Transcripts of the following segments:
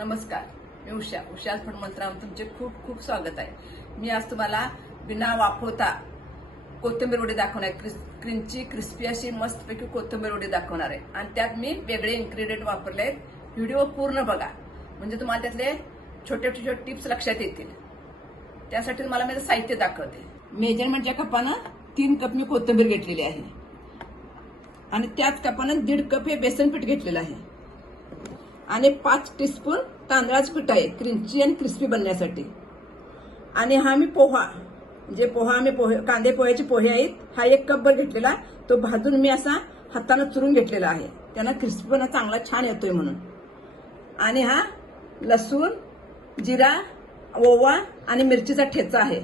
नमस्कार. मी उषा उषा फणमंत्रावर तुमचे खूप खूप स्वागत आहे. मी आज तुम्हाला बिना वाफवता कोथिंबीर वडी दाखवणार आहे. क्रिस क्रिंची क्रिस्पी अशी मस्तपैकी कोथिंबीर वडी दाखवणार आहे. आणि त्यात मी वेगळे इन्ग्रेडियंट वापरले आहेत. व्हिडिओ पूर्ण बघा. म्हणजे तुम्हाला त्यातले छोटे छोटे टिप्स लक्षात येतील. त्यासाठी तुम्हाला मी साहित्य दाखवते. मेजरमेंटच्या म्हणजे कपानं तीन कप मी कोथिंबीर घेतलेली आहे. आणि त्याच कपानं दीड कप हे बेसन पीठ घेतलेलं आहे. आणि पाच टीस्पून तांदळाचं पीठ आहे क्रिंची आणि क्रिस्पी बनण्यासाठी. आणि हा मी पोहा जे पोहा आम्ही पोहे कांदे पोह्याचे पोहे आहेत हा एक कपभर घेतलेला तो भाजून मी असा हातानं चुरून घेतलेला आहे. त्यांना क्रिस्पीपणा चांगला छान येतोय म्हणून. आणि हा लसूण जिरा ओवा आणि मिरचीचा ठेचा आहे.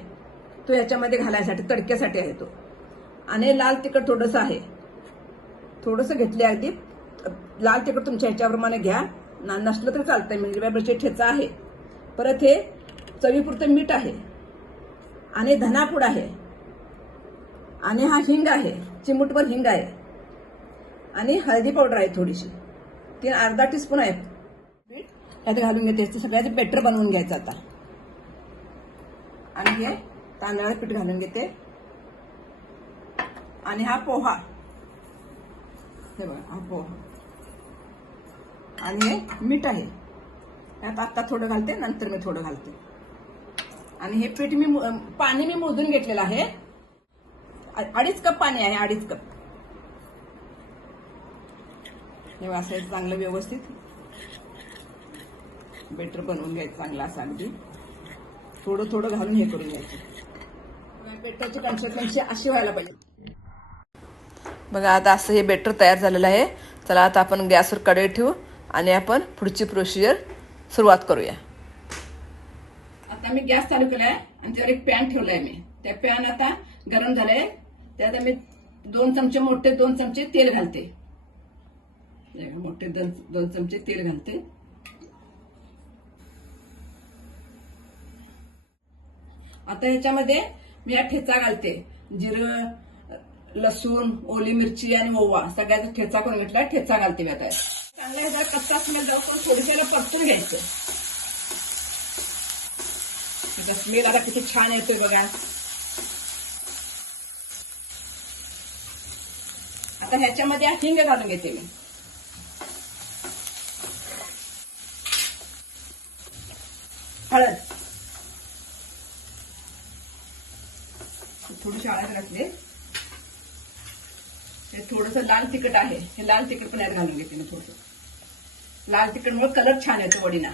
तो याच्यामध्ये घालायसाठी तडक्यासाठी आहे तो. आणि लाल तिखट थोडंसं आहे. थोडंसं घेतले अगदी. लाल तिखट तुमच्या ह्याच्याप्रमाणे घ्या. ना नसलं तर चालतंय म्हणजे मिरची ठेचा आहे. परत हे चवीपुरतं मीठ आहे. आणि धनापूड आहे. आणि हा हिंग आहे चिमूटभर हिंग आहे. आणि हळदी पावडर आहे थोडीशी. ती अर्धा टीस्पून आहे. मीठ त्यात घालून घेते. ते सगळ्यात बेटर बनवून घ्यायचं आता. आणि हे तांदळाचं पीठ घालून घेते. आणि हा पोहा. हे बघा हा पोहा. आणि हे मीठ आहे. यात आत्ता थोडं घालते नंतर मी थोडं घालते. आणि हे पीठ मी पाणी मी मोजून घेतलेलं आहे. अडीच कप पाणी आहे अडीच कप. हे वासायचं चांगलं व्यवस्थित. बेटर बनवून घ्यायचं चांगलं असं अगदी. थोडं थोडं घालून हे करून घ्यायचं. बेटरची कन्सिस्टन्सी अशी व्हायला पाहिजे. बघा आता असं हे बेटर तयार झालेलं आहे. चला आता आपण गॅसवर कढई ठेवू. आणि आपण पुढची प्रोसिजर सुरुवात करूया. आता मी गॅस चालू केलाय आणि त्यावर एक पॅन ठेवलाय मी. त्या पॅन आता गरम झालंय. त्यात मी दोन चमचे मोठे दोन चमचे तेल घालते. मोठे दोन दोन चमचे तेल घालते. आता ह्याच्यामध्ये मी हा ठेचा घालते. जिरं लसूण ओली मिरची आणि ओवा सगळ्याचा ठेचा करून घेतला ठेचा घालते मी आता. चांगला ह्याचा कच्चा स्मेल जाऊ पण थोडीशाला परतून घ्यायचं. त्याचा स्मेल आता किती छान येतोय बघा. आता ह्याच्यामध्ये हिंग घालून घेते मी. हळद. थोडीशी हळद घातले. हे थोडस लाल तिखट आहे. हे लाल तिखट पण यात घालून घेते मी थोडं लाल तिखटमुळे कलर छान येतो वडीना.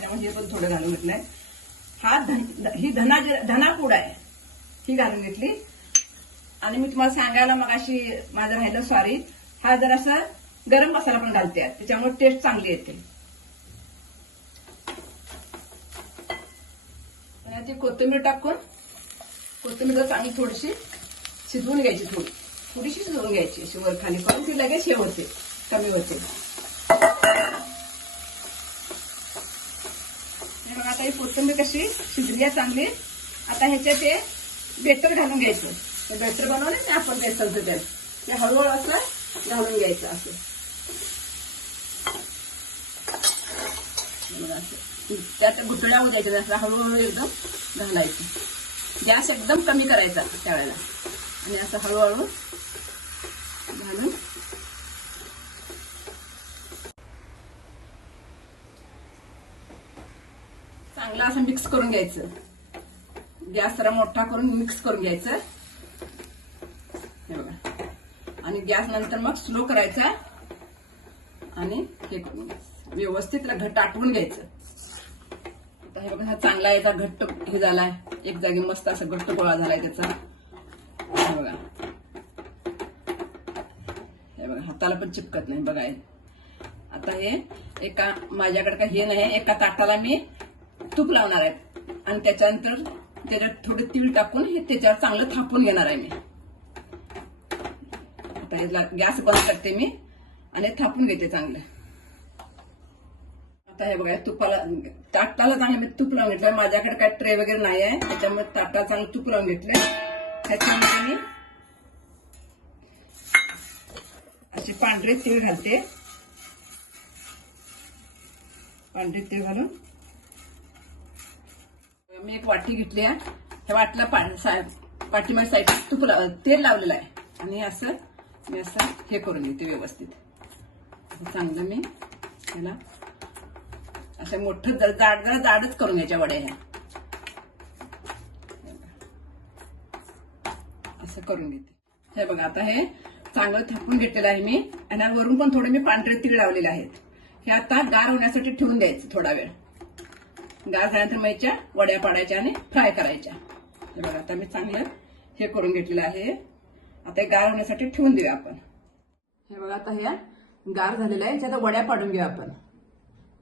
त्यामुळे हे पण थोडं घालून घेतलंय. हा धन ही धना धनापूड आहे. ही घालून घेतली. आणि मी तुम्हाला सांगायला मग अशी माझं राहिलं सॉरी हा जरासा गरम मसाला पण घालते. त्याच्यामुळे टेस्ट चांगली येते. आणि कोथिंबीर टाकून कोथिंबीर चांगली थोडीशी शिजवून घ्यायची थोडी. थोडीशी शिजवून घ्यायची अशी वर खाली करून ती लगेच हे होते कमी होते. ही कोथिंबीर कशी शिजली आहे चांगली आता ह्याच्यात ते बेटर घालून घ्यायचं. ते बेटर बनवले ना आपण बेसनचं त्यात ते हळूहळू असं घालून घ्यायचं असं. त्यात गुटळ्या होऊ द्यायच्या त्याला हळूहळू एकदम घालायचं. गॅस एकदम कमी करायचा त्यावेळेला. आणि असं हळूहळू घालून त्याला असं मिक्स करून घ्यायचं. गॅस जरा मोठा करून मिक्स करून घ्यायचं. हे बघा. आणि गॅस नंतर मग स्लो करायचा. आणि हे करून व्यवस्थित त्याला घट्ट आटवून घ्यायचं. आता हे बघा हा चांगला याचा घट्ट हे झालाय. एक जागी मस्त असा घट्ट गोळा झालाय त्याचा. हे बघा. हे बघा हाताला पण चिपकत नाही बघा आता हे एका माझ्याकडे काही हे नाही एका ताटाला मी तूप लावणार आहे. आणि त्याच्यानंतर त्याच्यात थोडे तीळ टाकून हे त्याच्यावर चांगलं थापून घेणार आहे मी. आता याला गॅस बंद करते मी आणि थापून घेते चांगलं. आता हे बघा तुपाला ताटाला चांगलं मी तूप लावून घेतलं माझ्याकडे काय ट्रे वगैरे नाही आहे. त्याच्यामुळे ताटाला चांगलं तूप लावून घेतलं त्याच्यामध्ये मी असे पांढरे तीळ घालते. पांढरे तीळ घालून. मी एक वाटी घेतली आहे. ह्या वाटला पाणी साईड पाठीमागे साईड तूप लाव तेल लावलेलं आहे. आणि असं मी असं हे करून घेते व्यवस्थित. चांगलं मी ह्याला असं मोठं जाड जरा जाडच करून घ्यायच्या वड्या ह्या. असं करून घेते. हे बघा आता हे चांगलं थापून घेतलेलं आहे मी. आणि वरून पण थोडे मी पांढरे तीळ लावलेले आहेत. हे आता गार होण्यासाठी ठेवून द्यायचं थोडा वेळ. गार झाल्यानंतर मग वड्या पाडायच्या आणि फ्राय करायच्या. हे बघा आता मी चांगलं हे करून घेतलेलं आहे. आता हे गार होण्यासाठी ठेवून देऊया आपण. हे बघा आता ह्या गार झालेलं आहे. आता वड्या पाडून घेऊया आपण.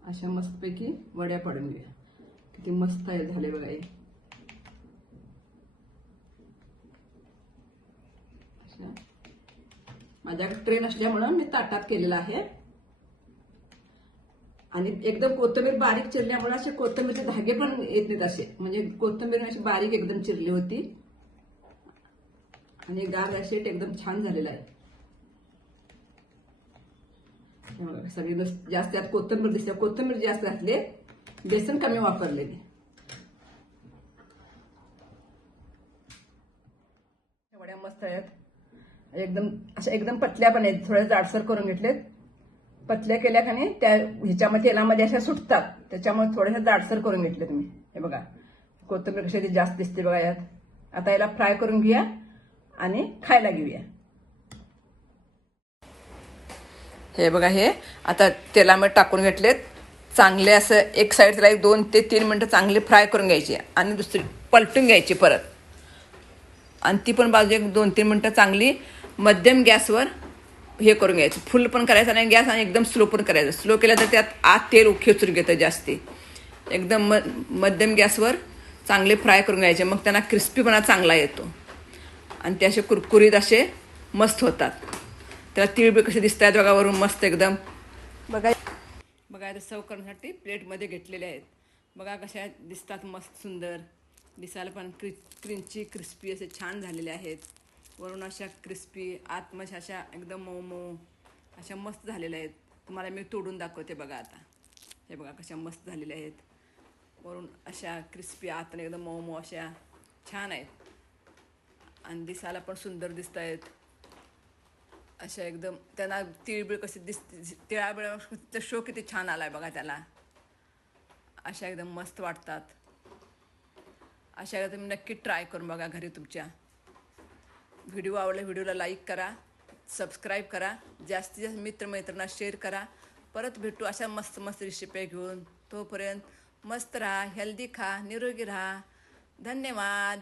अशा मस्तपैकी वड्या पाडून घेऊया. किती मस्त आहे झाले बघा हे. माझ्याकडे ट्रेन असल्यामुळं मी ताटात केलेला आहे. आणि एकदम कोथिंबीर बारीक चिरल्यामुळे असे कोथिंबीरचे धागे पण येत नाहीत असे. म्हणजे कोथंबीर अशी बारीक एकदम चिरली होती. आणि गार शेट एकदम छान झालेला आहे. सगळी जास्त यात कोथिंबीर दिसते कोथिंबीर जास्त घातले बेसन कमी वापरलेले वड्या मस्त आहेत. एकदम अशा एकदम पतल्या पण आहेत. थोड्या जाडसर करून घेतलेत. पतल्या केल्याखाने त्या ह्याच्यामध्ये तेलामध्ये अशा सुटतात. त्याच्यामुळे थोड्याशा जाडसर करून घेतले तुम्ही. हे बघा. कोथिंबीर कशाची जास्त दिसते बघा यात. आता याला फ्राय करून घेऊया आणि खायला घेऊया. हे बघा हे. आता तेलामध्ये टाकून घेतलेत. चांगले असं एक साईड त्याला एक दोन ते तीन मिनटं चांगले फ्राय करून घ्यायचे आणि दुसरी पलटून घ्यायची परत. आणि ती पण बाजू एक दोन तीन मिनटं चांगली मध्यम गॅसवर हे करून घ्यायचं. फुल पण करायचं आणि गॅस आणि एकदम स्लो पण करायचं. स्लो केलं तर त्यात आत तेल खेचून घेतं जास्ती. एकदम म मध्यम गॅसवर चांगले फ्राय करून घ्यायचे. मग त्यांना क्रिस्पीपणा चांगला येतो. आणि ते असे कुरकुरीत असे मस्त होतात. त्याला तीळ बी कसे दिसत आहेत बघा वरून मस्त एकदम. बघा. बघा सर्व करण्यासाठी प्लेटमध्ये घेतलेले आहेत. बघा कशा दिसतात मस्त सुंदर. दिसायला पण क्रि क्रिंची क्रिस्पी असे छान झालेले आहेत. वरून अशा क्रिस्पी आतमध्ये अशा एकदम मऊ मऊ अशा मस्त झालेल्या आहेत. तुम्हाला मी तोडून दाखवते बघा आता. हे बघा कशा मस्त झालेल्या आहेत. वरून अशा क्रिस्पी आतने एकदम मऊ मऊ अशा छान आहेत. आणि दिसायला पण सुंदर दिसत आहेत. अशा एकदम त्यांना तिळबिळ कशी दिसते तिळाबिळ शो किती छान आला आहे बघा त्याला. अशा एकदम मस्त वाटतात. अशा तुम्ही नक्की ट्राय करून बघा घरी तुमच्या. व्हिडिओ आवडला व्हिडिओला लाईक करा सबस्क्राईब करा जास्तीत जास्त मित्रमैत्रिणींना शेअर करा. परत भेटू अशा मस्त मस्त रेसिपी घेऊन. तोपर्यंत मस्त राहा हेल्दी खा निरोगी राहा. धन्यवाद.